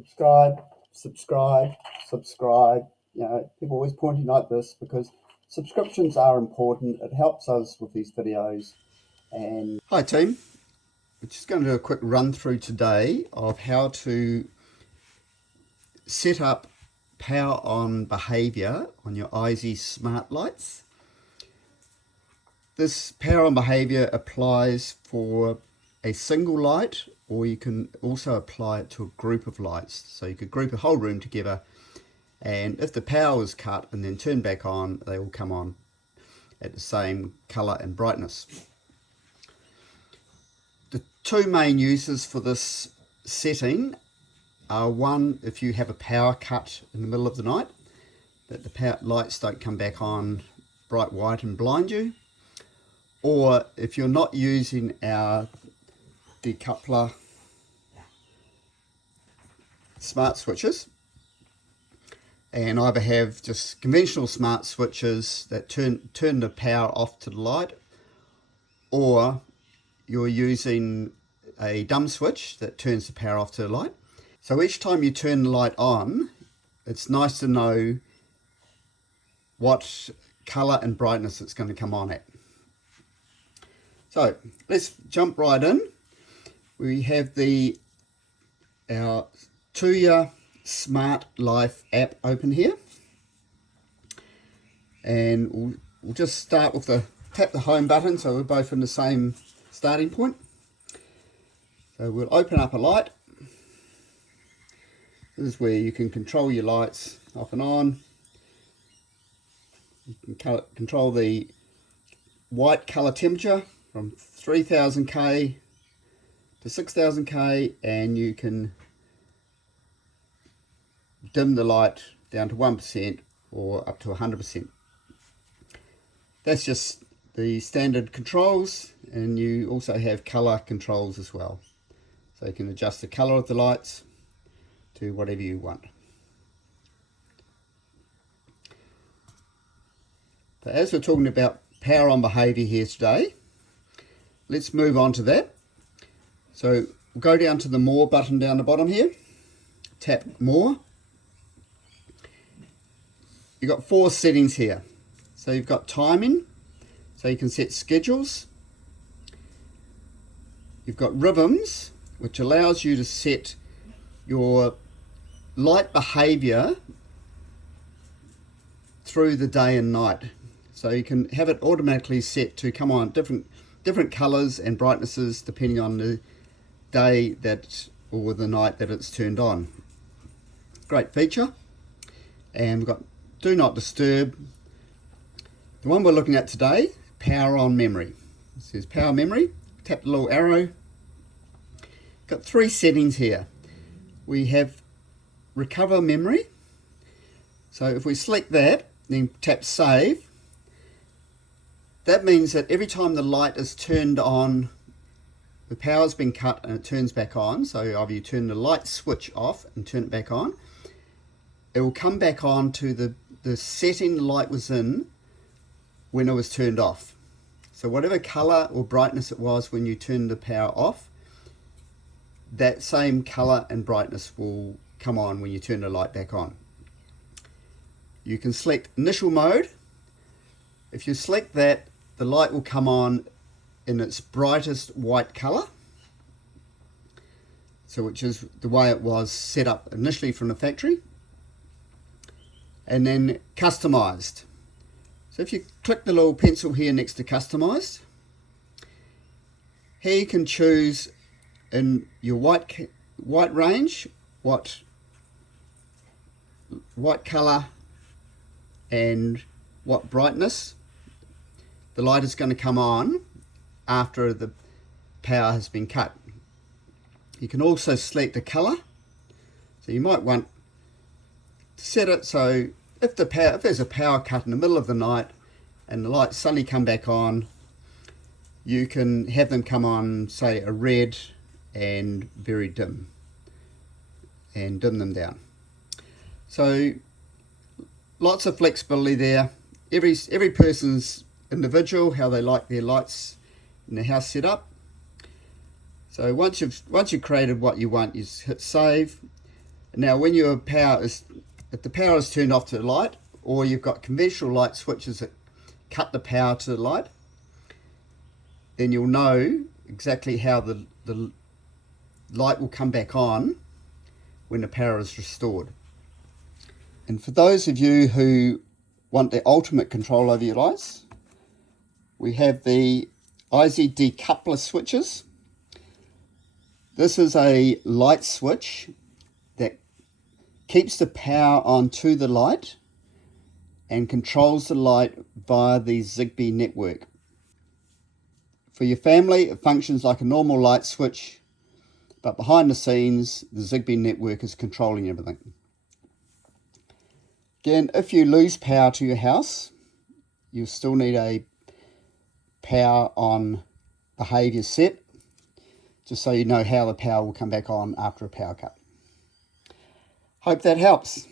subscribe, subscribe, subscribe. You know, people always pointing like this because subscriptions are important. It helps us with these videos. And hi team, we're just going to do a quick run through today of how to set up Power-On Behaviour on your EyZEE smart lights. This Power-On Behaviour applies for a single light, or you can also apply it to a group of lights. So you could group a whole room together, and if the power is cut and then turned back on, they will come on at the same colour and brightness. The two main uses for this setting are, one, if you have a power cut in the middle of the night, that the lights don't come back on bright white and blind you, or if you're not using our decoupler smart switches and either have just conventional smart switches that turn the power off to the light, or you're using a dumb switch that turns the power off to the light. So each time you turn the light on, it's nice to know what colour and brightness it's going to come on at. So let's jump right in. We have our Tuya Smart Life app open here, and we'll just start with tap the home button so we're both in the same starting point. So we'll open up a light. This is where you can control your lights off and on. You can control the white colour temperature from 3000K to 6000K, and you can dim the light down to 1% or up to 100%. That's just the standard controls, and you also have colour controls as well. So you can adjust the colour of the lights to whatever you want. So as we're talking about Power-On Behaviour here today, let's move on to that. So we'll go down to the More button down the bottom here, tap More. You've got 4 settings here. So you've got timing, so you can set schedules. You've got rhythms, which allows you to set your light behaviour through the day and night. So you can have it automatically set to come on different colours and brightnesses depending on the day or the night that it's turned on. Great feature. And we've got Do Not Disturb. The one we're looking at today, Power-On Memory. It says Power Memory. Tap the little arrow. Got 3 settings here. We have Recover Memory. So if we select that, then tap Save, that means that every time the light is turned on, the power's been cut and it turns back on. So either you turn the light switch off and turn it back on, it will come back on to the setting the light was in when it was turned off. So whatever colour or brightness it was when you turned the power off, that same colour and brightness will come on when you turn the light back on. You can select initial mode. If you select that, the light will come on in its brightest white colour, so which is the way it was set up initially from the factory. And then customized. So if you click the little pencil here next to customized, here you can choose in your white range what colour and what brightness the light is going to come on after the power has been cut. You can also select the colour. So you might want to set it so if there's a power cut in the middle of the night and the lights suddenly come back on, you can have them come on, say, a red and very dim, and dim them down. So lots of flexibility there. Every person's individual, how they like their lights in the house set up. So once you've created what you want, you hit save. Now when if the power is turned off to the light, or you've got conventional light switches that cut the power to the light, then you'll know exactly how the light will come back on when the power is restored. And for those of you who want the ultimate control over your lights, we have the EyZEE decoupler switches. This is a light switch that keeps the power onto the light and controls the light via the Zigbee network. For your family, it functions like a normal light switch, but behind the scenes, the Zigbee network is controlling everything. Again, if you lose power to your house, you'll still need a Power-On Behaviour set, just so you know how the power will come back on after a power cut. Hope that helps.